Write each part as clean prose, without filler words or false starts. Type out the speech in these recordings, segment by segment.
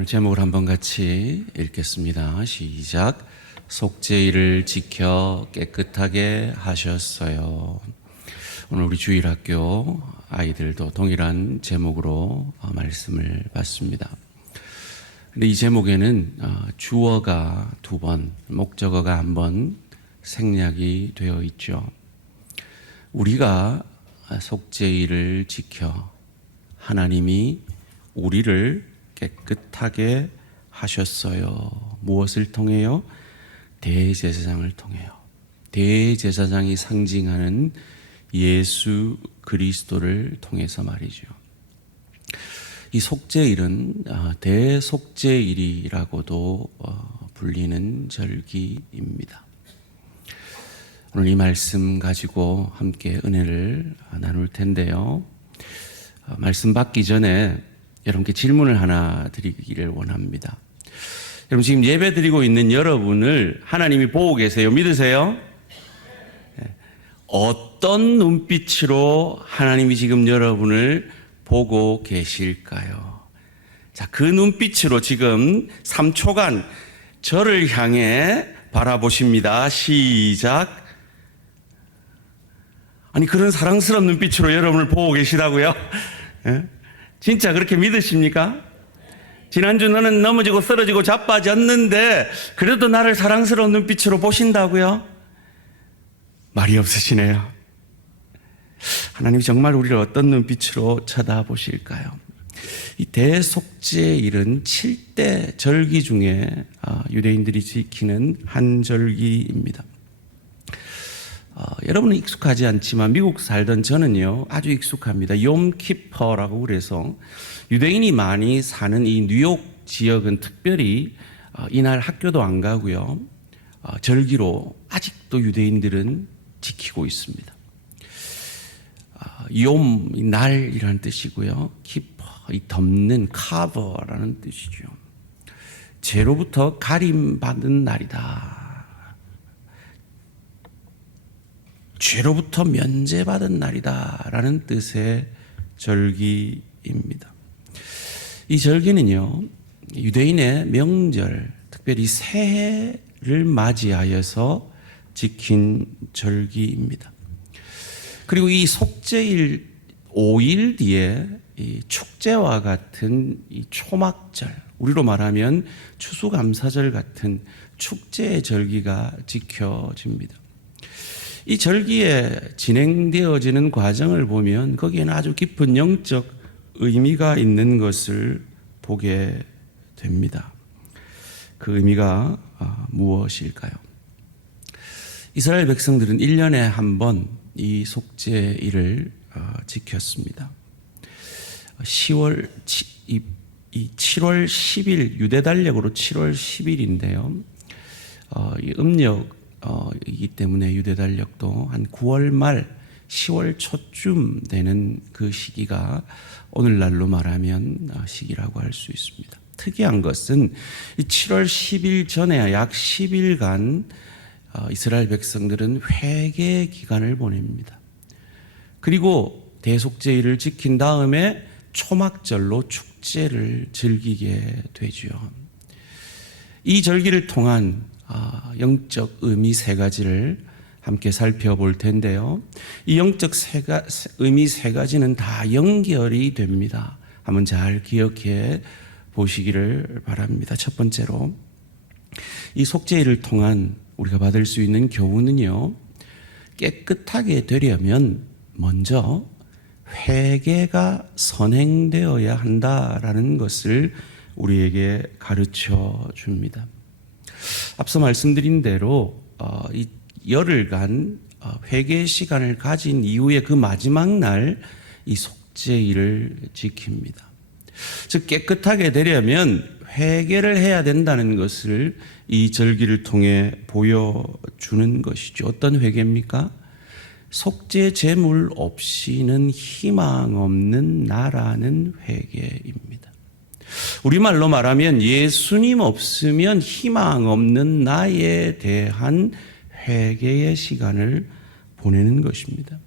오늘 제목을 한번 같이 읽겠습니다. 시작. 속죄일을 지켜 깨끗하게 하셨어요. 오늘 우리 주일학교 아이들도 동일한 제목으로 말씀을 받습니다. 근데 이 제목에는 주어가 2번, 목적어가 1번 생략이 되어 있죠. 우리가 속죄일을 지켜 하나님이 우리를 깨끗하게 하셨어요. 무엇을 통해요? 대제사장을 통해요. 대제사장이 상징하는 예수 그리스도를 통해서 말이죠. 이 속죄일은 대속죄일이라고도 불리는 절기입니다. 오늘 이 말씀 가지고 함께 은혜를 나눌 텐데요. 말씀 받기 전에 여러분께 질문을 하나 드리기를 원합니다. 여러분 지금 예배 드리고 있는 여러분을 하나님이 보고 계세요? 믿으세요? 어떤 눈빛으로 하나님이 지금 여러분을 보고 계실까요? 자, 그 눈빛으로 지금 3초간 저를 향해 바라보십니다. 시작. 아니, 그런 사랑스러운 눈빛으로 여러분을 보고 계시다고요? 진짜 그렇게 믿으십니까? 지난주 너는 넘어지고 쓰러지고 자빠졌는데 그래도 나를 사랑스러운 눈빛으로 보신다고요? 말이 없으시네요. 하나님이 정말 우리를 어떤 눈빛으로 쳐다보실까요? 이 대속죄일은 7대 절기 중에 유대인들이 지키는 한 절기입니다. 여러분은 익숙하지 않지만 미국 살던 저는요 아주 익숙합니다. 욤키퍼라고 그래서 유대인이 많이 사는 이 뉴욕 지역은 특별히 이날 학교도 안 가고요 절기로 아직도 유대인들은 지키고 있습니다. 욤, 날이라는 뜻이고요, 키퍼, 이 덮는, 커버라는 뜻이죠. 죄로부터 가림받은 날이다. 죄로부터 면제받은 날이다라는 뜻의 절기입니다. 이 절기는요, 유대인의 명절, 특별히 새해를 맞이하여서 지킨 절기입니다. 그리고 이 속죄일 5일 뒤에 이 축제와 같은 이 초막절, 우리로 말하면 추수감사절 같은 축제의 절기가 지켜집니다. 이 절기에 진행되어지는 과정을 보면 거기에는 아주 깊은 영적 의미가 있는 것을 보게 됩니다. 그 의미가 무엇일까요? 이스라엘 백성들은 1년에 한 번 이 속죄일을 지켰습니다. 7월 10일, 유대 달력으로 7월 10일인데요. 이 음력이기 때문에 유대 달력도 한 9월 말 10월 초쯤 되는 그 시기가 오늘날로 말하면 시기라고 할 수 있습니다. 특이한 것은 이 7월 10일 전에 약 10일간 이스라엘 백성들은 회개 기간을 보냅니다. 그리고 대속죄일을 지킨 다음에 초막절로 축제를 즐기게 되죠. 이 절기를 통한 영적 의미 3가지를 함께 살펴볼 텐데요. 이 영적 의미 3가지는 다 연결이 됩니다. 한번 잘 기억해 보시기를 바랍니다. 첫 번째로, 이 속죄일을 통한 우리가 받을 수 있는 교훈은요, 깨끗하게 되려면 먼저 회개가 선행되어야 한다라는 것을 우리에게 가르쳐 줍니다. 앞서 말씀드린 대로 이 열흘간 회개 시간을 가진 이후에 그 마지막 날 이 속죄일을 지킵니다. 즉 깨끗하게 되려면 회개를 해야 된다는 것을 이 절기를 통해 보여주는 것이죠. 어떤 회개입니까? 속죄 제물 없이는 희망 없는 나라는 회개입니다. 우리말로 말하면 예수님 없으면 희망 없는 나에 대한 회개의 시간을 보내는 것입니다.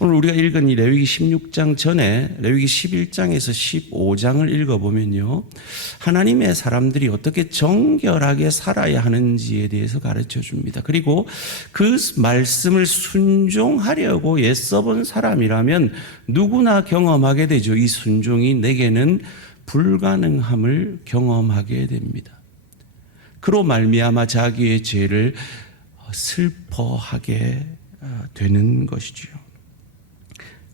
오늘 우리가 읽은 이 레위기 16장 전에 레위기 11장에서 15장을 읽어보면요, 하나님의 사람들이 어떻게 정결하게 살아야 하는지에 대해서 가르쳐 줍니다. 그리고 그 말씀을 순종하려고 애써본 사람이라면 누구나 경험하게 되죠. 이 순종이 내게는 불가능함을 경험하게 됩니다. 그로 말미암아 자기의 죄를 슬퍼하게 되는 것이지요.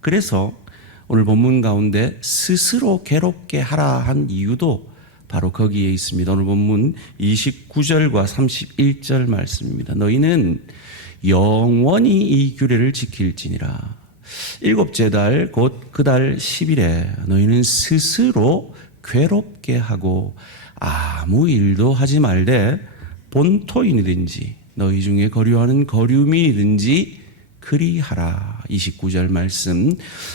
그래서 오늘 본문 가운데 스스로 괴롭게 하라 한 이유도 바로 거기에 있습니다. 오늘 본문 29절과 31절 말씀입니다. 너희는 영원히 이 규례를 지킬지니라. 일곱째 달 곧 그 달 10일에 너희는 스스로 괴롭게 하고 아무 일도 하지 말되 본토인이든지 너희 중에 거류하는 거류민이든지 그리하라. 29절 말씀.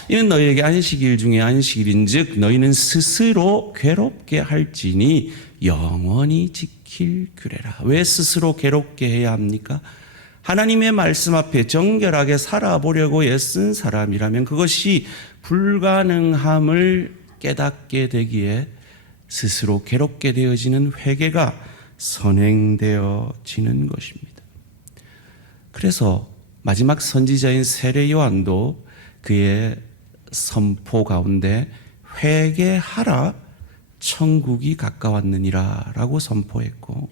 이는 너희에게 안식일 중에 안식일인즉 너희는 스스로 괴롭게 할지니 영원히 지킬 규례라. 왜 스스로 괴롭게 해야 합니까? 하나님의 말씀 앞에 정결하게 살아보려고 애쓴 사람이라면 그것이 불가능함을 깨닫게 되기에 스스로 괴롭게 되어지는 회개가 선행되어지는 것입니다. 그래서 마지막 선지자인 세례 요한도 그의 선포 가운데 회개하라 천국이 가까웠느니라 라고 선포했고,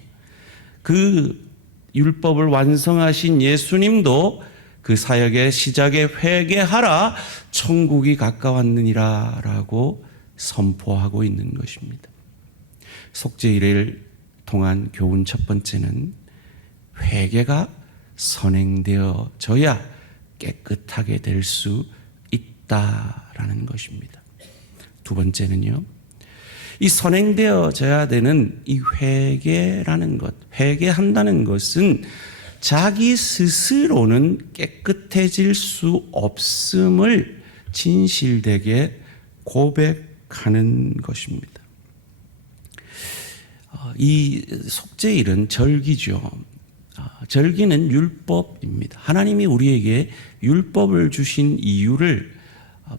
그 율법을 완성하신 예수님도 그 사역의 시작에 회개하라 천국이 가까웠느니라 라고 선포하고 있는 것입니다. 속죄 일을 통한 교훈 첫 번째는 회개가 선행되어져야 깨끗하게 될 수 있다라는 것입니다. 두 번째는요, 이 선행되어져야 되는 이 회개라는 것, 회개한다는 것은 자기 스스로는 깨끗해질 수 없음을 진실되게 고백하는 것입니다. 이 속죄일은 절기죠. 절기는 율법입니다. 하나님이 우리에게 율법을 주신 이유를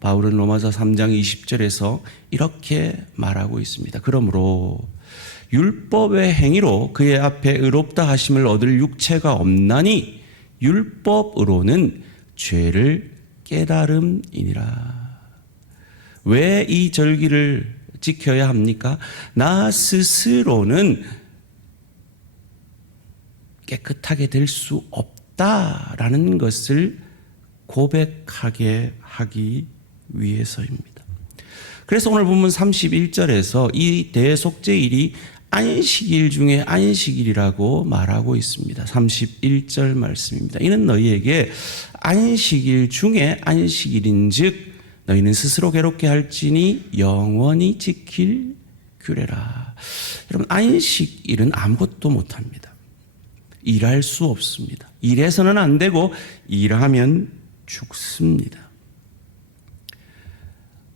바울은 로마서 3장 20절에서 이렇게 말하고 있습니다. 그러므로 율법의 행위로 그의 앞에 의롭다 하심을 얻을 육체가 없나니 율법으로는 죄를 깨달음이니라. 왜 이 절기를 지켜야 합니까? 나 스스로는 깨끗하게 될 수 없다라는 것을 고백하게 하기 위해서입니다. 그래서 오늘 본문 31절에서 이 대속죄일이 안식일 중에 안식일이라고 말하고 있습니다. 31절 말씀입니다. 이는 너희에게 안식일 중에 안식일인즉 너희는 스스로 괴롭게 할지니 영원히 지킬 규례라. 여러분, 안식일은 아무것도 못합니다. 일할 수 없습니다. 일해서는 안 되고 일하면 죽습니다.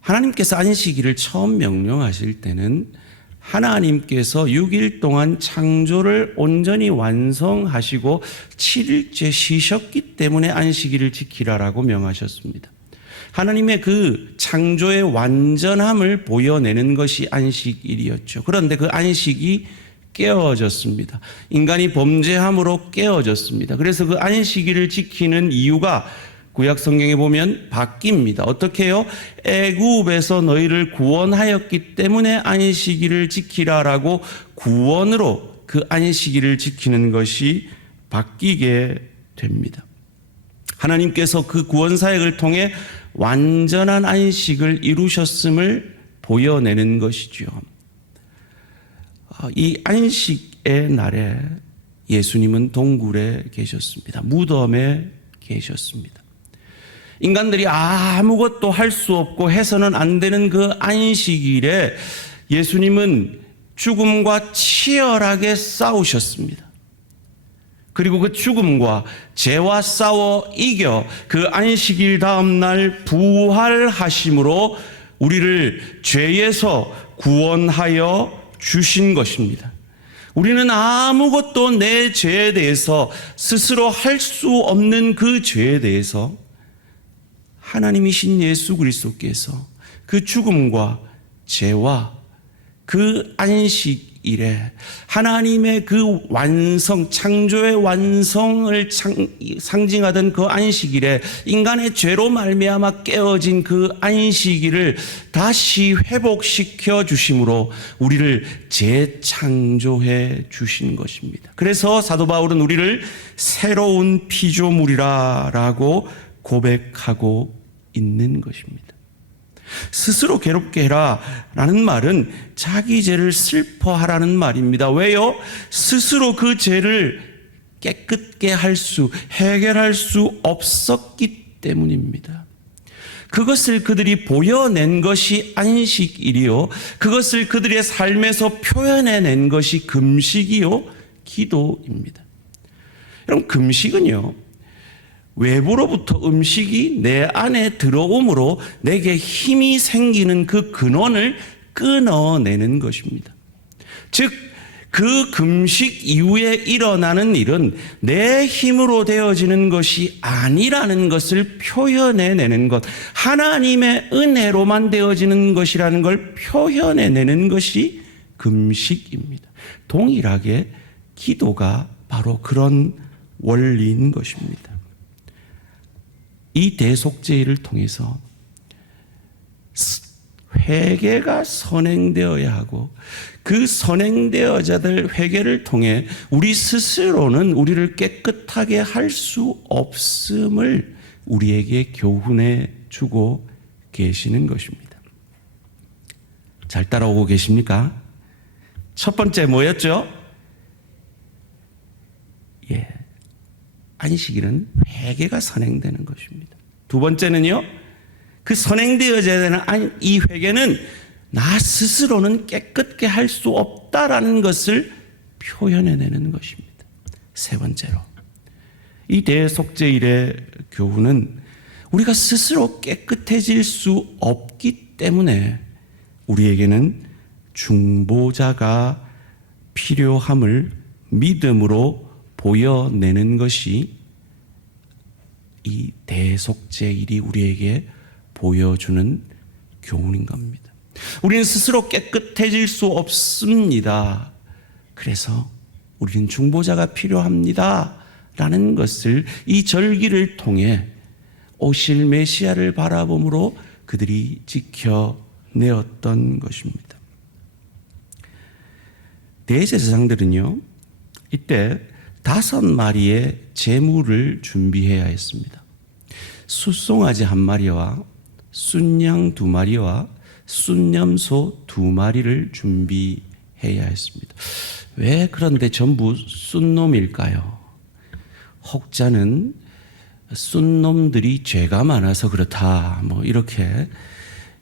하나님께서 안식일을 처음 명령하실 때는 하나님께서 6일 동안 창조를 온전히 완성하시고 7일째 쉬셨기 때문에 안식일을 지키라라고 명하셨습니다. 하나님의 그 창조의 완전함을 보여내는 것이 안식일이었죠. 그런데 그 안식이 깨어졌습니다. 인간이 범죄함으로 깨어졌습니다. 그래서 그 안식일을 지키는 이유가 구약 성경에 보면 바뀝니다. 어떻게 해요? 애굽에서 너희를 구원하였기 때문에 안식일을 지키라라고 구원으로 그 안식일을 지키는 것이 바뀌게 됩니다. 하나님께서 그 구원 사역을 통해 완전한 안식을 이루셨음을 보여내는 것이죠. 이 안식의 날에 예수님은 동굴에 계셨습니다. 무덤에 계셨습니다. 인간들이 아무것도 할 수 없고 해서는 안 되는 그 안식일에 예수님은 죽음과 치열하게 싸우셨습니다. 그리고 그 죽음과 죄와 싸워 이겨 그 안식일 다음 날 부활하심으로 우리를 죄에서 구원하여 주신 것입니다. 우리는 아무것도 내 죄에 대해서 스스로 할 수 없는 그 죄에 대해서 하나님이신 예수 그리스도께서 그 죽음과 죄와 그 안식일에 하나님의 그 완성, 창조의 완성을 상징하던 그 안식일에 인간의 죄로 말미암아 깨어진 그 안식일을 다시 회복시켜 주심으로 우리를 재창조해 주신 것입니다. 그래서 사도 바울은 우리를 새로운 피조물이라고 고백하고 있는 것입니다. 스스로 괴롭게 해라 라는 말은 자기 죄를 슬퍼하라는 말입니다. 왜요? 스스로 그 죄를 깨끗게 해결할 수 없었기 때문입니다. 그것을 그들이 보여낸 것이 안식일이요, 그것을 그들의 삶에서 표현해낸 것이 금식이요, 기도입니다. 여러분, 금식은요, 외부로부터 음식이 내 안에 들어옴으로 내게 힘이 생기는 그 근원을 끊어내는 것입니다. 즉, 그 금식 이후에 일어나는 일은 내 힘으로 되어지는 것이 아니라는 것을 표현해내는 것, 하나님의 은혜로만 되어지는 것이라는 걸 표현해내는 것이 금식입니다. 동일하게 기도가 바로 그런 원리인 것입니다. 이 대속죄일을 통해서 회개가 선행되어야 하고, 그 선행되어자들 회개를 통해 우리 스스로는 우리를 깨끗하게 할 수 없음을 우리에게 교훈해 주고 계시는 것입니다. 잘 따라오고 계십니까? 첫 번째 뭐였죠? 안식일은 회개가 선행되는 것입니다. 두 번째는요, 그 선행되어져야 되는 이 회개는 나 스스로는 깨끗게 할 수 없다라는 것을 표현해내는 것입니다. 세 번째로, 이 대속죄일의 교훈은 우리가 스스로 깨끗해질 수 없기 때문에 우리에게는 중보자가 필요함을 믿음으로 보여내는 것이 이 대속죄일이 우리에게 보여주는 교훈인 겁니다. 우리는 스스로 깨끗해질 수 없습니다. 그래서 우리는 중보자가 필요합니다 라는 것을 이 절기를 통해 오실 메시아를 바라봄으로 그들이 지켜내었던 것입니다. 대제사장들은요, 이때 5마리의 제물을 준비해야 했습니다. 숫송아지 1마리와 순양 2마리와 순염소 2마리를 준비해야 했습니다. 왜 그런데 전부 순놈일까요? 혹자는 순놈들이 죄가 많아서 그렇다, 이렇게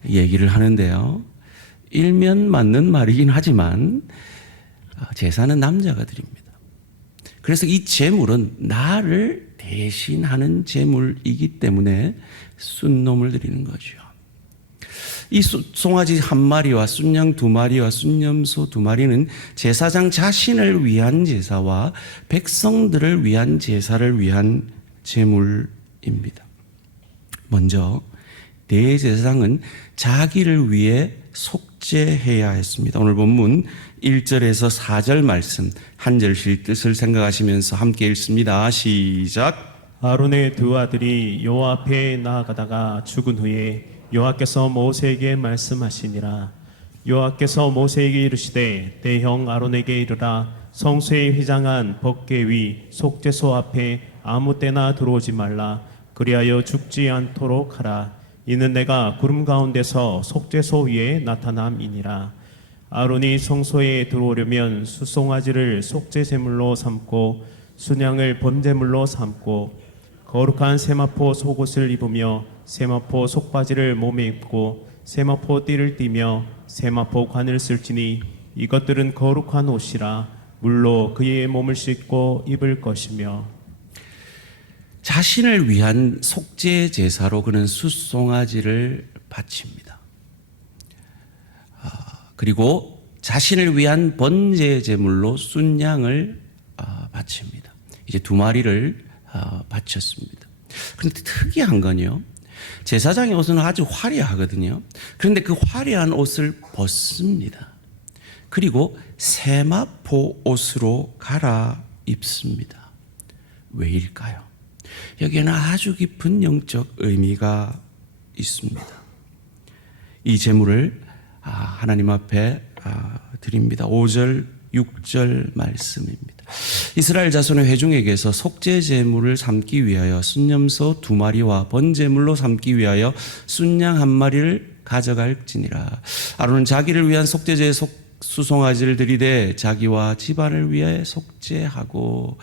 얘기를 하는데요. 일면 맞는 말이긴 하지만 제사는 남자가 드립니다. 그래서 이 제물은 나를 대신하는 제물이기 때문에 순놈을 드리는 거죠. 이 송아지 1마리와 순양 2마리와 순염소 2마리는 제사장 자신을 위한 제사와 백성들을 위한 제사를 위한 제물입니다. 먼저 대제사장은 자기를 위해 속죄해야 했습니다. 오늘 본문 1절에서 4절 말씀 한 절씩 뜻을 생각하시면서 함께 읽습니다. 시작. 아론의 2 아들이 여호와 앞에 나아가다가 죽은 후에 여호와께서 모세에게 말씀하시니라. 여호와께서 모세에게 이르시되 내 형 아론에게 이르라. 성소에 휘장한 법궤 위 속죄소 앞에 아무 때나 들어오지 말라. 그리하여 죽지 않도록 하라. 이는 내가 구름 가운데서 속죄소 위에 나타남이니라. 아론이 성소에 들어오려면 숫송아지를 속죄제물로 삼고 순양을 번제물로 삼고 거룩한 세마포 속옷을 입으며 세마포 속바지를 몸에 입고 세마포 띠를 띠며 세마포 관을 쓸지니 이것들은 거룩한 옷이라. 물로 그의 몸을 씻고 입을 것이며. 자신을 위한 속죄 제사로 그는 숫송아지를 바칩니다. 그리고 자신을 위한 번제 제물로 순양을 바칩니다. 이제 2마리를 바쳤습니다. 그런데 특이한 건요, 제사장의 옷은 아주 화려하거든요. 그런데 그 화려한 옷을 벗습니다. 그리고 세마포 옷으로 갈아입습니다. 왜일까요? 여기에는 아주 깊은 영적 의미가 있습니다. 이 제물을 하나님 앞에 드립니다. 5절, 6절 말씀입니다. 이스라엘 자손의 회중에게서 속죄 제물을 삼기 위하여 순념소 2마리와 번제물로 삼기 위하여 순양 1마리를 가져갈지니라. 아론은 자기를 위한 속죄제의 수송아지를 들이되 자기와 집안을 위해 속죄하고,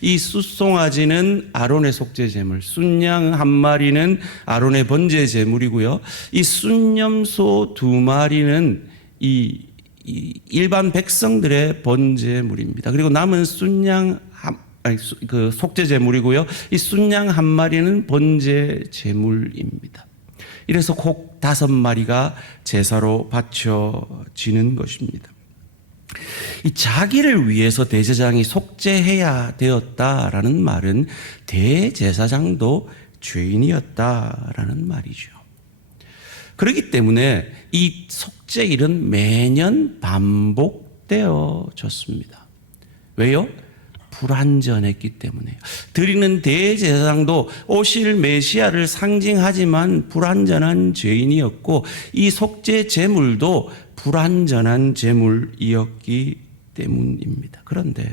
이 수송아지는 아론의 속죄 제물, 순양 1마리는 아론의 번제 제물이고요. 이 순념소 2마리는 이 일반 백성들의 번제물입니다. 그리고 남은 순양 그 속죄 제물이고요. 이 순양 1마리는 번제 제물입니다. 이래서 꼭 5마리가 제사로 바쳐지는 것입니다. 이 자기를 위해서 대제사장이 속죄해야 되었다라는 말은 대제사장도 죄인이었다라는 말이죠. 그렇기 때문에 이 속죄일은 매년 반복되어졌습니다. 왜요? 불완전했기 때문에요. 드리는 대제사장도 오실 메시아를 상징하지만 불완전한 죄인이었고, 이 속죄 제물도 불완전한 제물이었기 때문입니다. 그런데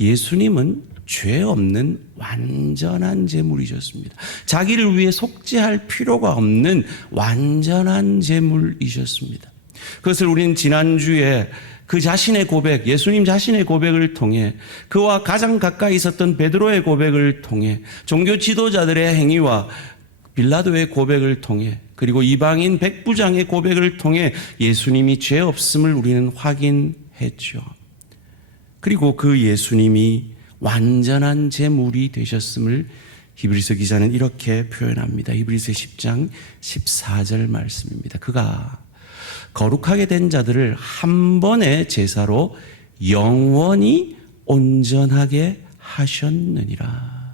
예수님은 죄 없는 완전한 제물이셨습니다. 자기를 위해 속죄할 필요가 없는 완전한 제물이셨습니다. 그것을 우리는 지난주에 그 자신의 고백, 예수님 자신의 고백을 통해, 그와 가장 가까이 있었던 베드로의 고백을 통해, 종교 지도자들의 행위와 빌라도의 고백을 통해, 그리고 이방인 백부장의 고백을 통해 예수님이 죄 없음을 우리는 확인했죠. 그리고 그 예수님이 완전한 제물이 되셨음을 히브리서 기자는 이렇게 표현합니다. 히브리서 10장 14절 말씀입니다. 그가 거룩하게 된 자들을 한 번의 제사로 영원히 온전하게 하셨느니라.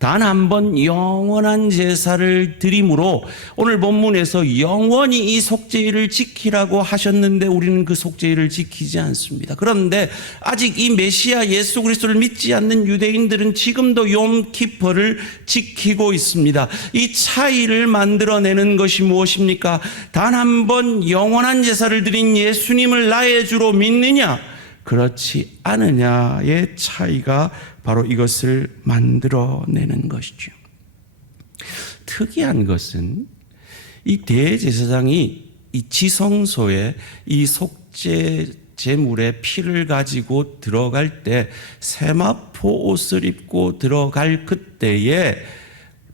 단 한 번 영원한 제사를 드림으로 오늘 본문에서 영원히 이 속죄일을 지키라고 하셨는데 우리는 그 속죄일을 지키지 않습니다. 그런데 아직 이 메시아 예수 그리스도를 믿지 않는 유대인들은 지금도 욤키퍼를 지키고 있습니다. 이 차이를 만들어내는 것이 무엇입니까? 단 한 번 영원한 제사를 드린 예수님을 나의 주로 믿느냐, 그렇지 않으냐의 차이가 바로 이것을 만들어내는 것이죠. 특이한 것은 이 대제사장이 이 지성소에 이 속죄 제물의 피를 가지고 들어갈 때 세마포 옷을 입고 들어갈 그때에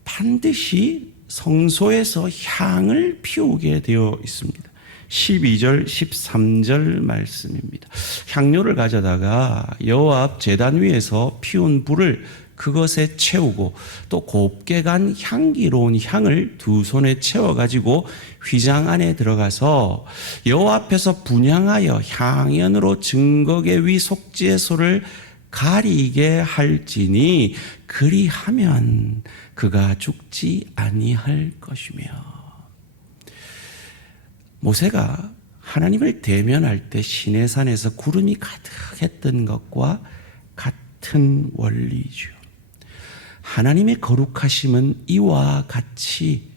반드시 성소에서 향을 피우게 되어 있습니다. 12절 13절 말씀입니다. 향료를 가져다가 여호와 앞 제단 위에서 피운 불을 그것에 채우고, 또 곱게 간 향기로운 향을 2손에 채워가지고 휘장 안에 들어가서 여호와 앞에서 분향하여 향연으로 증거계 위 속죄소를 가리게 할지니 그리하면 그가 죽지 아니할 것이며. 모세가 하나님을 대면할 때 시내산에서 구름이 가득했던 것과 같은 원리죠. 하나님의 거룩하심은 이와 같이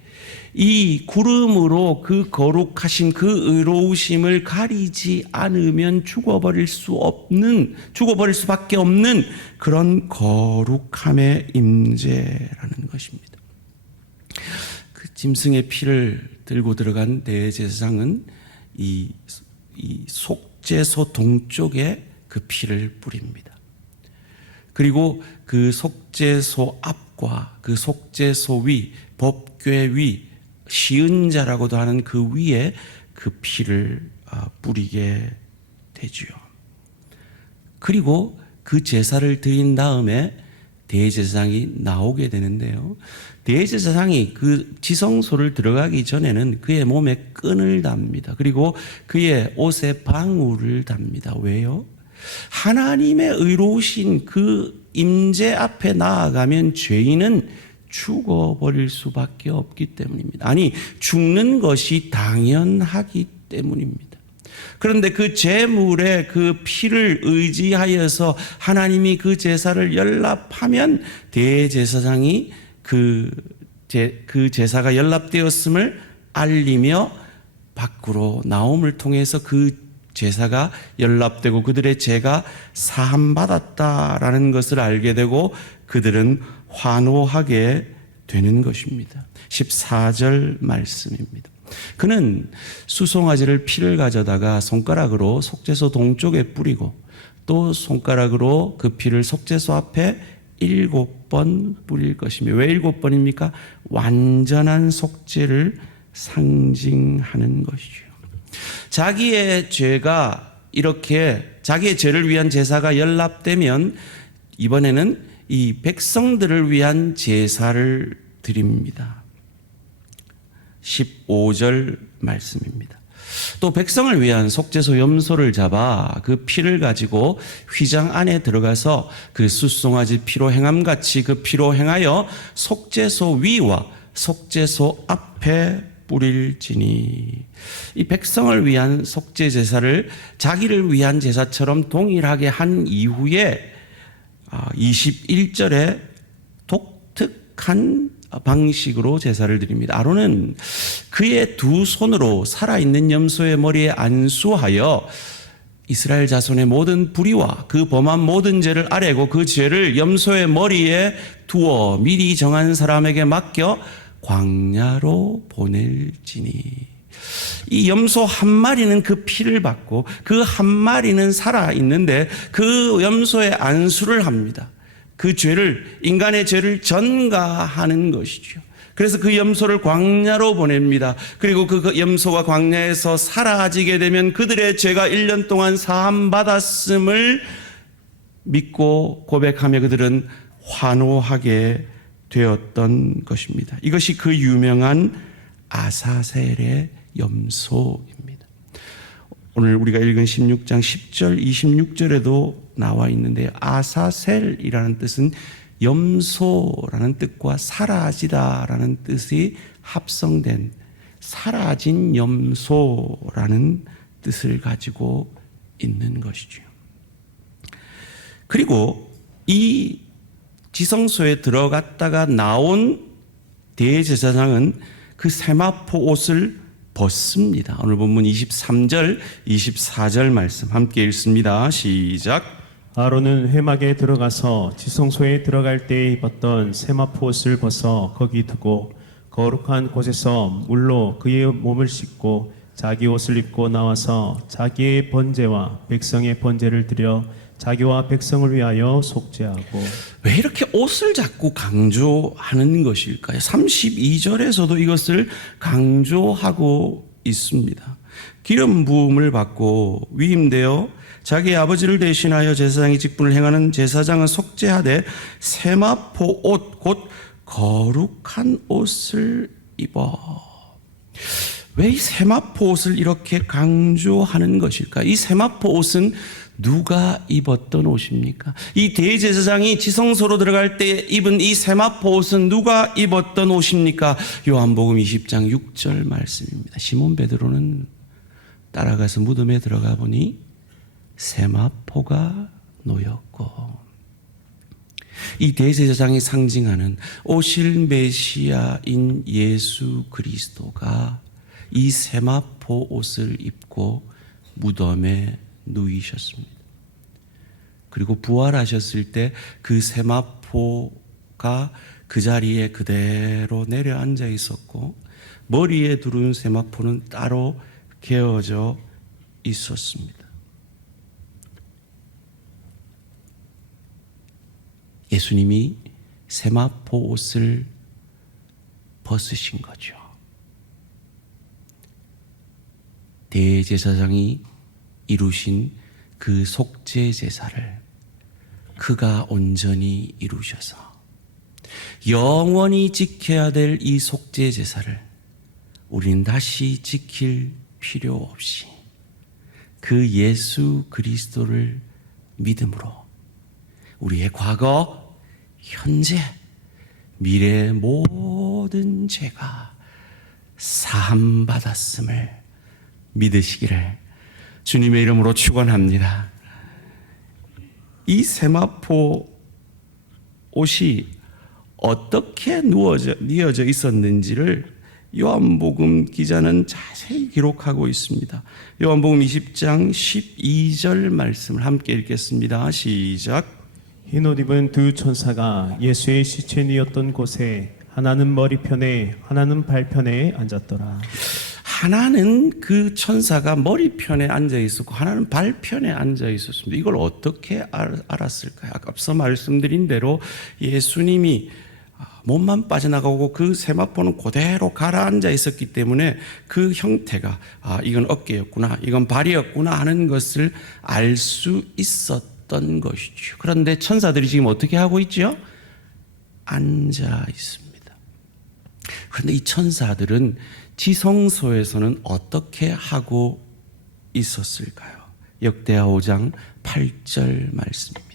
이 구름으로 그 거룩하심, 그 의로우심을 가리지 않으면 죽어버릴 수밖에 없는 그런 거룩함의 임재라는 것입니다. 그 짐승의 피를 들고 들어간 대제사장은 이 속죄소 동쪽에 그 피를 뿌립니다. 그리고 그 속죄소 앞과 그 속죄소 위, 법궤 위, 시은자라고도 하는 그 위에 그 피를 뿌리게 되지요. 그리고 그 제사를 드린 다음에 대제사장이 나오게 되는데요. 대제사장이 그 지성소를 들어가기 전에는 그의 몸에 끈을 답니다. 그리고 그의 옷에 방울을 답니다. 왜요? 하나님의 의로우신 그 임재 앞에 나아가면 죄인은 죽어버릴 수밖에 없기 때문입니다. 아니, 죽는 것이 당연하기 때문입니다. 그런데 그 제물의 그 피를 의지하여서 하나님이 그 제사를 연납하면 대제사장이 그 제사가 연납되었음을 알리며 밖으로 나옴을 통해서 그 제사가 연납되고 그들의 죄가 사함받았다라는 것을 알게 되고 그들은 환호하게 되는 것입니다. 14절 말씀입니다. 그는 수송아지를 피를 가져다가 손가락으로 속죄소 동쪽에 뿌리고 또 손가락으로 그 피를 속죄소 앞에 7번 뿌릴 것이며, 왜 7번입니까? 완전한 속죄를 상징하는 것이죠. 자기의 죄가 이렇게 자기의 죄를 위한 제사가 연납되면 이번에는 이 백성들을 위한 제사를 드립니다. 15절 말씀입니다. 또 백성을 위한 속죄소 염소를 잡아 그 피를 가지고 휘장 안에 들어가서 그 숫송아지 피로 행함같이 그 피로 행하여 속죄소 위와 속죄소 앞에 뿌릴지니, 이 백성을 위한 속죄 제사를 자기를 위한 제사처럼 동일하게 한 이후에 21절에 독특한 방식으로 제사를 드립니다. 아론은 그의 두 손으로 살아있는 염소의 머리에 안수하여 이스라엘 자손의 모든 불의와 그 범한 모든 죄를 아뢰고 그 죄를 염소의 머리에 두어 미리 정한 사람에게 맡겨 광야로 보낼지니, 이 염소 한 마리는 그 피를 받고 그 한 마리는 살아있는데 그 염소의 안수를 합니다. 그 죄를, 인간의 죄를 전가하는 것이죠. 그래서 그 염소를 광야로 보냅니다. 그리고 그 염소가 광야에서 사라지게 되면 그들의 죄가 1년 동안 사함받았음을 믿고 고백하며 그들은 환호하게 되었던 것입니다. 이것이 그 유명한 아사셀의 염소입니다. 오늘 우리가 읽은 16장 10절, 26절에도 나와 있는데, 아사셀이라는 뜻은 염소라는 뜻과 사라지다라는 뜻이 합성된 사라진 염소라는 뜻을 가지고 있는 것이죠. 그리고 이 지성소에 들어갔다가 나온 대제사장은 그 세마포 옷을 벗습니다. 오늘 본문 23절, 24절 말씀 함께 읽습니다. 시작. 아론은 회막에 들어가서 지성소에 들어갈 때 입었던 세마포 옷을 벗어 거기 두고 거룩한 곳에서 물로 그의 몸을 씻고 자기 옷을 입고 나와서 자기의 번제와 백성의 번제를 드려 자기와 백성을 위하여 속죄하고. 왜 이렇게 옷을 자꾸 강조하는 것일까요? 32절에서도 이것을 강조하고 있습니다. 기름 부음을 받고 위임되어 자기 아버지를 대신하여 제사장의 직분을 행하는 제사장은 속죄하되 세마포 옷 곧 거룩한 옷을 입어. 왜 이 세마포 옷을 이렇게 강조하는 것일까? 이 세마포 옷은 누가 입었던 옷입니까? 이 대제사장이 지성소로 들어갈 때 입은 이 세마포 옷은 누가 입었던 옷입니까? 요한복음 20장 6절 말씀입니다. 시몬 베드로는 따라가서 무덤에 들어가 보니 세마포가 놓였고, 이 대제사장이 상징하는 오실 메시아인 예수 그리스도가 이 세마포 옷을 입고 무덤에 누이셨습니다. 그리고 부활하셨을 때 그 세마포가 그 자리에 그대로 내려앉아 있었고 머리에 두른 세마포는 따로 개어져 있었습니다. 예수님이 세마포 옷을 벗으신 거죠. 대제사장이 이루신 그 속죄 제사를 그가 온전히 이루셔서 영원히 지켜야 될 이 속죄 제사를 우리는 다시 지킬 필요 없이 그 예수 그리스도를 믿음으로 우리의 과거, 현재, 미래의 모든 죄가 사함받았음을 믿으시기를 주님의 이름으로 축원합니다. 이 세마포 옷이 어떻게 뉘어져 있었는지를 요한복음 기자는 자세히 기록하고 있습니다. 요한복음 20장 12절 말씀을 함께 읽겠습니다. 시작. 흰 옷 입은 두 천사가 예수의 시체니었던 곳에 하나는 머리편에 하나는 발편에 앉았더라. 하나는 그 천사가 머리편에 앉아 있었고 하나는 발편에 앉아 있었습니다. 이걸 어떻게 알았을까요? 앞서 말씀드린 대로 예수님이 몸만 빠져나가고 그 세마포는 그대로 가라앉아 있었기 때문에 그 형태가 이건 어깨였구나, 이건 발이었구나 하는 것을 알 수 있었던 것이죠. 그런데 천사들이 지금 어떻게 하고 있죠? 앉아 있습니다. 그런데 이 천사들은 지성소에서는 어떻게 하고 있었을까요? 역대하 5장 8절 말씀입니다.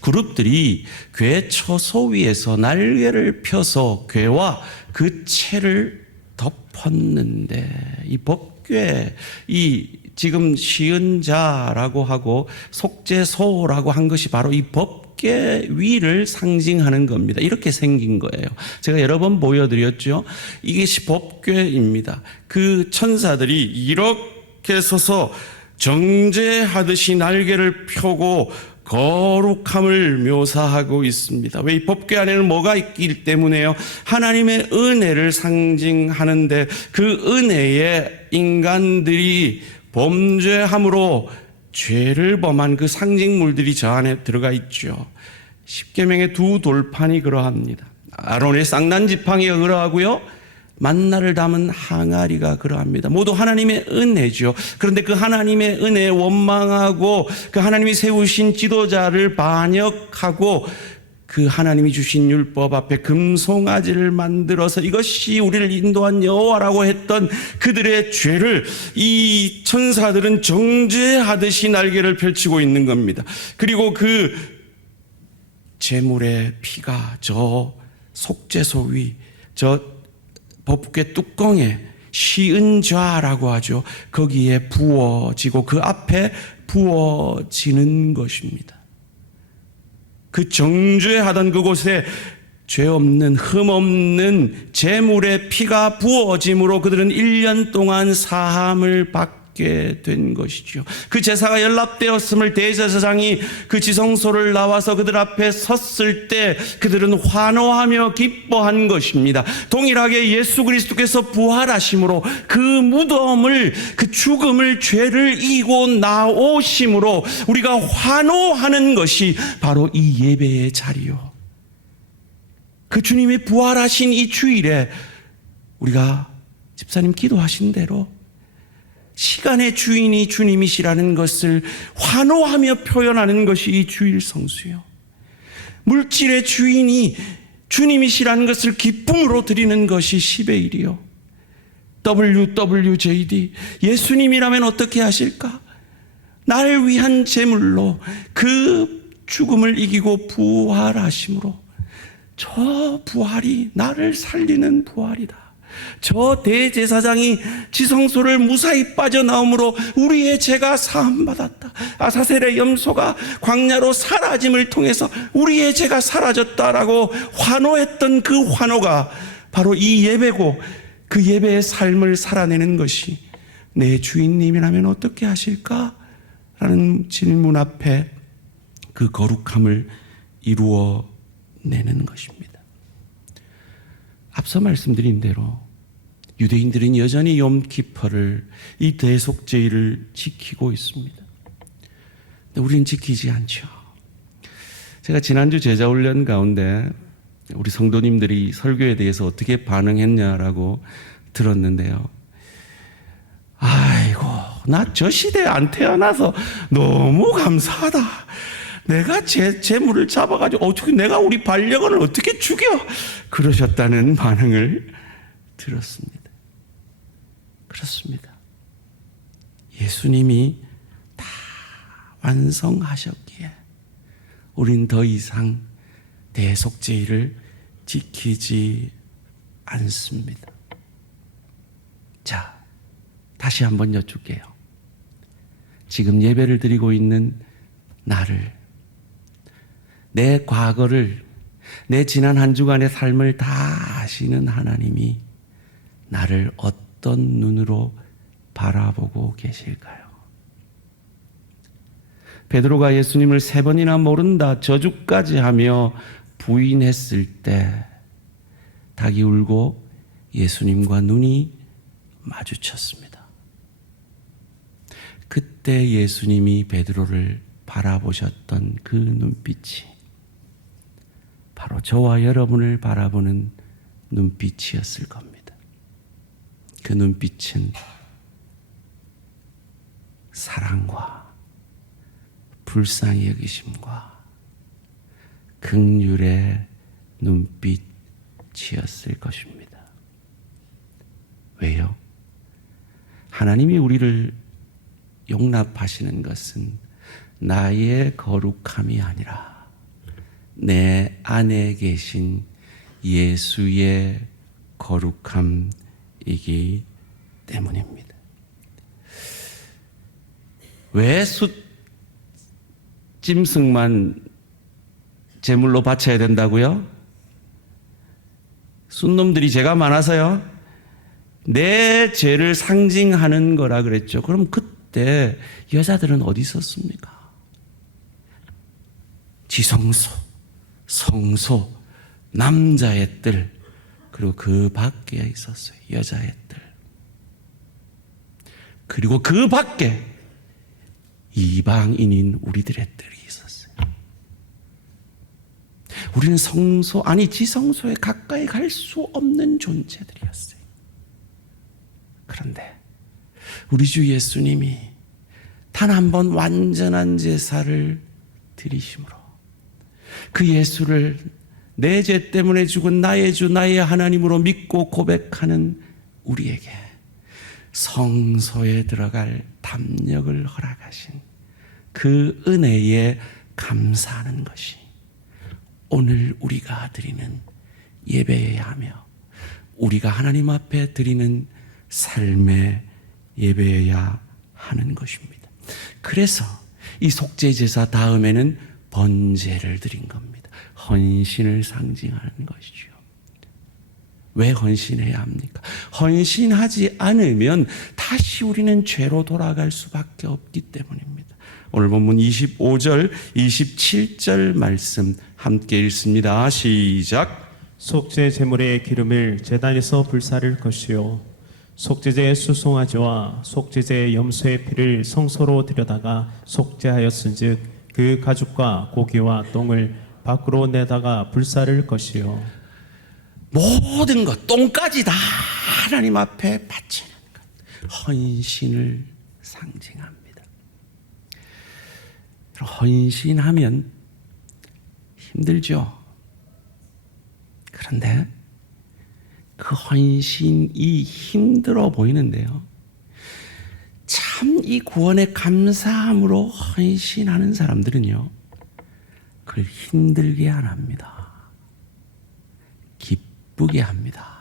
그룹들이 궤 처소 위에서 날개를 펴서 궤와 그 채를 덮었는데 이 법궤, 이 지금 시은자라고 하고 속죄소라고 한 것이 바로 이 법궤 위를 상징하는 겁니다. 이렇게 생긴 거예요. 제가 여러 번 보여드렸죠. 이것이 법궤입니다. 그 천사들이 이렇게 서서 정죄하듯이 날개를 펴고 거룩함을 묘사하고 있습니다. 왜 이 법궤 안에는 뭐가 있기 때문에요? 하나님의 은혜를 상징하는데 그 은혜에 인간들이 범죄함으로 죄를 범한 그 상징물들이 저 안에 들어가 있죠. 십계명의 두 돌판이 그러합니다. 아론의 쌍난지팡이가 그러하고요, 만나를 담은 항아리가 그러합니다. 모두 하나님의 은혜죠. 그런데 그 하나님의 은혜에 원망하고 그 하나님이 세우신 지도자를 반역하고 그 하나님이 주신 율법 앞에 금송아지를 만들어서 이것이 우리를 인도한 여호와라고 했던 그들의 죄를 이 천사들은 정죄하듯이 날개를 펼치고 있는 겁니다. 그리고 그 제물의 피가 저 속죄소 위, 저 법궤 뚜껑에 시은좌라고 하죠. 거기에 부어지고 그 앞에 부어지는 것입니다. 그 정죄하던 그곳에 죄 없는 흠 없는 제물의 피가 부어짐으로 그들은 1년 동안 사함을 받게 된 것이죠. 그 제사가 연락되었음을 대제사장이 그 지성소를 나와서 그들 앞에 섰을 때 그들은 환호하며 기뻐한 것입니다. 동일하게 예수 그리스도께서 부활하심으로 그 무덤을, 그 죽음을, 죄를 이기고 나오심으로 우리가 환호하는 것이 바로 이 예배의 자리요. 그 주님이 부활하신 이 주일에 우리가 집사님 기도하신 대로 시간의 주인이 주님이시라는 것을 환호하며 표현하는 것이 이 주일 성수요. 물질의 주인이 주님이시라는 것을 기쁨으로 드리는 것이 10의 1이요. WWJD, 예수님이라면 어떻게 하실까? 나를 위한 제물로 그 죽음을 이기고 부활하심으로 저 부활이 나를 살리는 부활이다. 저 대제사장이 지성소를 무사히 빠져나옴으로 우리의 죄가 사함받았다. 아사셀의 염소가 광야로 사라짐을 통해서 우리의 죄가 사라졌다라고 환호했던 그 환호가 바로 이 예배고, 그 예배의 삶을 살아내는 것이 내 주인님이라면 어떻게 하실까? 라는 질문 앞에 그 거룩함을 이루어내는 것입니다. 앞서 말씀드린 대로 유대인들은 여전히 욤키퍼를, 이 대속죄일을 지키고 있습니다. 근데 우리는 지키지 않죠. 제가 지난주 제자훈련 가운데 우리 성도님들이 설교에 대해서 어떻게 반응했냐라고 들었는데요. 아이고, 나 저 시대에 안 태어나서 너무 감사하다. 내가 재물을 잡아가지고 어떻게 내가 우리 반려견을 어떻게 죽여? 그러셨다는 반응을 들었습니다. 그렇습니다. 예수님이 다 완성하셨기에 우린 더 이상 대속죄일을 지키지 않습니다. 자, 다시 한번 여쭐게요. 지금 예배를 드리고 있는 나를, 내 과거를, 내 지난 한 주간의 삶을 다 아시는 하나님이 나를 어떤 눈으로 바라보고 계실까요? 베드로가 예수님을 3번이나 모른다 저주까지 하며 부인했을 때 닭이 울고 예수님과 눈이 마주쳤습니다. 그때 예수님이 베드로를 바라보셨던 그 눈빛이 바로 저와 여러분을 바라보는 눈빛이었을 겁니다. 그 눈빛은 사랑과 불쌍히 여기심과 긍휼의 눈빛이었을 것입니다. 왜요? 하나님이 우리를 용납하시는 것은 나의 거룩함이 아니라 내 안에 계신 예수의 거룩함이기 때문입니다. 왜 숫짐승만 제물로 바쳐야 된다고요? 숫놈들이 죄가 많아서요? 내 죄를 상징하는 거라 그랬죠. 그럼 그때 여자들은 어디 있었습니까? 지성소, 성소, 남자의 뜰, 그리고 그 밖에 있었어요. 여자의 뜰. 그리고 그 밖에 이방인인 우리들의 뜰이 있었어요. 우리는 성소, 아니 지성소에 가까이 갈 수 없는 존재들이었어요. 그런데 우리 주 예수님이 단 한 번 완전한 제사를 드리심으로 그 예수를 내 죄 때문에 죽은 나의 주 나의 하나님으로 믿고 고백하는 우리에게 성소에 들어갈 담력을 허락하신 그 은혜에 감사하는 것이 오늘 우리가 드리는 예배여야 하며 우리가 하나님 앞에 드리는 삶의 예배여야 하는 것입니다. 그래서 이 속죄제사 다음에는 번제를 드린 겁니다. 헌신을 상징하는 것이죠. 왜 헌신해야 합니까? 헌신하지 않으면 다시 우리는 죄로 돌아갈 수밖에 없기 때문입니다. 오늘 본문 25절, 27절 말씀 함께 읽습니다. 시작. 속죄 제물의 기름을 제단에서 불사를 것이요 속죄제의 수송아지와 속죄제의 염소의 피를 성소로 들여다가 속죄하였은즉 그 가죽과 고기와 똥을 밖으로 내다가 불사를 것이요 모든 것, 똥까지 다 하나님 앞에 바치는 것, 헌신을 상징합니다. 헌신하면 힘들죠. 그런데 그 헌신이 힘들어 보이는데요. 참 이 구원에 감사함으로 헌신하는 사람들은요, 그걸 힘들게 안 합니다. 기쁘게 합니다.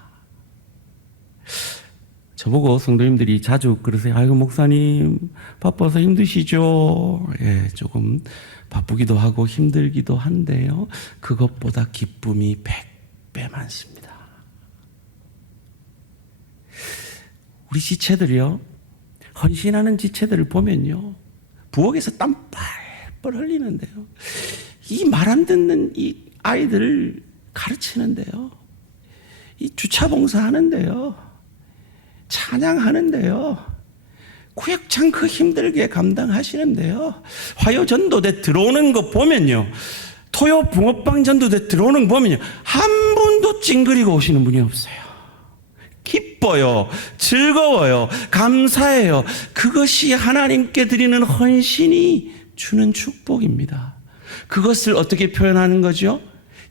저보고 성도님들이 자주 그러세요. 아이고 목사님 바빠서 힘드시죠? 예, 조금 바쁘기도 하고 힘들기도 한데요. 그것보다 기쁨이 100배 많습니다. 우리 지체들이요, 헌신하는 지체들을 보면요, 부엌에서 땀 뻘뻘 흘리는데요, 이 말 안 듣는 이 아이들을 가르치는데요, 이 주차 봉사하는데요, 찬양하는데요, 구역장 그 힘들게 감당하시는데요, 화요 전도대 들어오는 거 보면요, 토요 붕어빵 전도대 들어오는 거 보면요, 한 분도 찡그리고 오시는 분이 없어요. 기뻐요, 즐거워요, 감사해요. 그것이 하나님께 드리는 헌신이 주는 축복입니다. 그것을 어떻게 표현하는 거죠?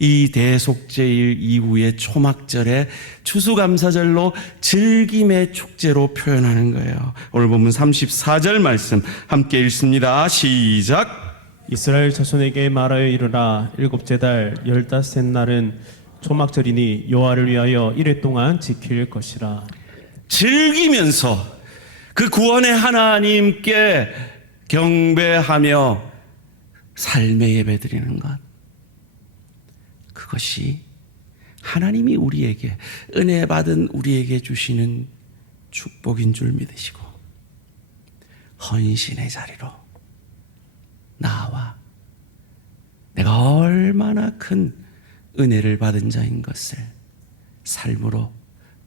이 대속죄일 이후의 초막절에 추수감사절로 즐김의 축제로 표현하는 거예요. 오늘 본문 34절 말씀 함께 읽습니다. 시작. 이스라엘 자손에게 말하여 이르라 일곱째 달 15째 날은 초막절이니 여호와를 위하여 이래 동안 지킬 것이라. 즐기면서 그 구원의 하나님께 경배하며 삶의 예배 드리는 것, 그것이 하나님이 우리에게, 은혜 받은 우리에게 주시는 축복인 줄 믿으시고 헌신의 자리로 나와 내가 얼마나 큰 은혜를 받은 자인 것을 삶으로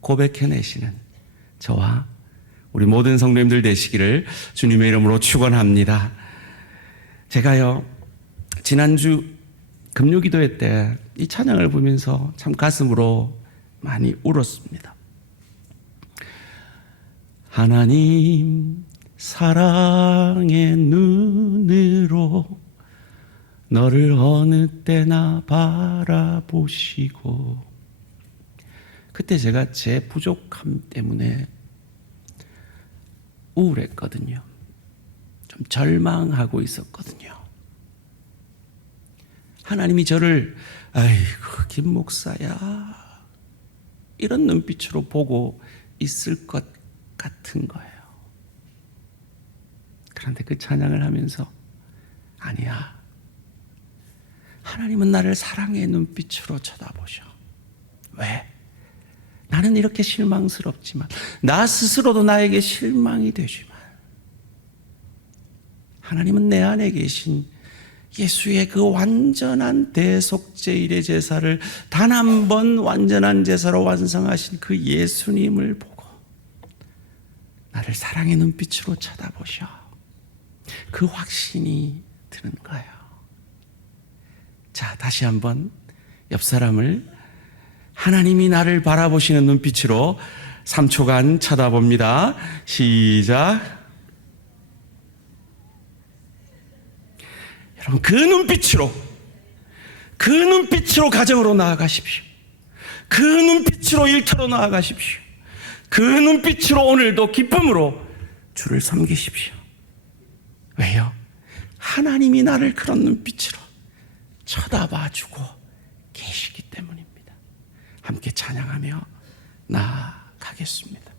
고백해내시는 저와 우리 모든 성도님들 되시기를 주님의 이름으로 축원합니다. 제가요, 지난주 금요기도회 때 이 찬양을 보면서 참 가슴으로 많이 울었습니다. 하나님 사랑의 눈으로 너를 어느 때나 바라보시고, 그때 제가 제 부족함 때문에 우울했거든요. 좀 절망하고 있었거든요. 하나님이 저를 아이고 김 목사야 이런 눈빛으로 보고 있을 것 같은 거예요. 그런데 그 찬양을 하면서 아니야, 하나님은 나를 사랑의 눈빛으로 쳐다보셔. 왜? 나는 이렇게 실망스럽지만, 나 스스로도 나에게 실망이 되지만, 하나님은 내 안에 계신 예수의 그 완전한 대속제일의 제사를 단 한 번 완전한 제사로 완성하신 그 예수님을 보고 나를 사랑의 눈빛으로 쳐다보셔. 그 확신이 드는 거예요. 자, 다시 한번 옆 사람을 하나님이 나를 바라보시는 눈빛으로 3초간 쳐다봅니다. 시작. 여러분, 그 눈빛으로 가정으로 나아가십시오. 그 눈빛으로 일터로 나아가십시오. 그 눈빛으로 오늘도 기쁨으로 주를 섬기십시오. 왜요? 하나님이 나를 그런 눈빛으로 쳐다봐주고 계시기 때문입니다. 함께 찬양하며 나아가겠습니다.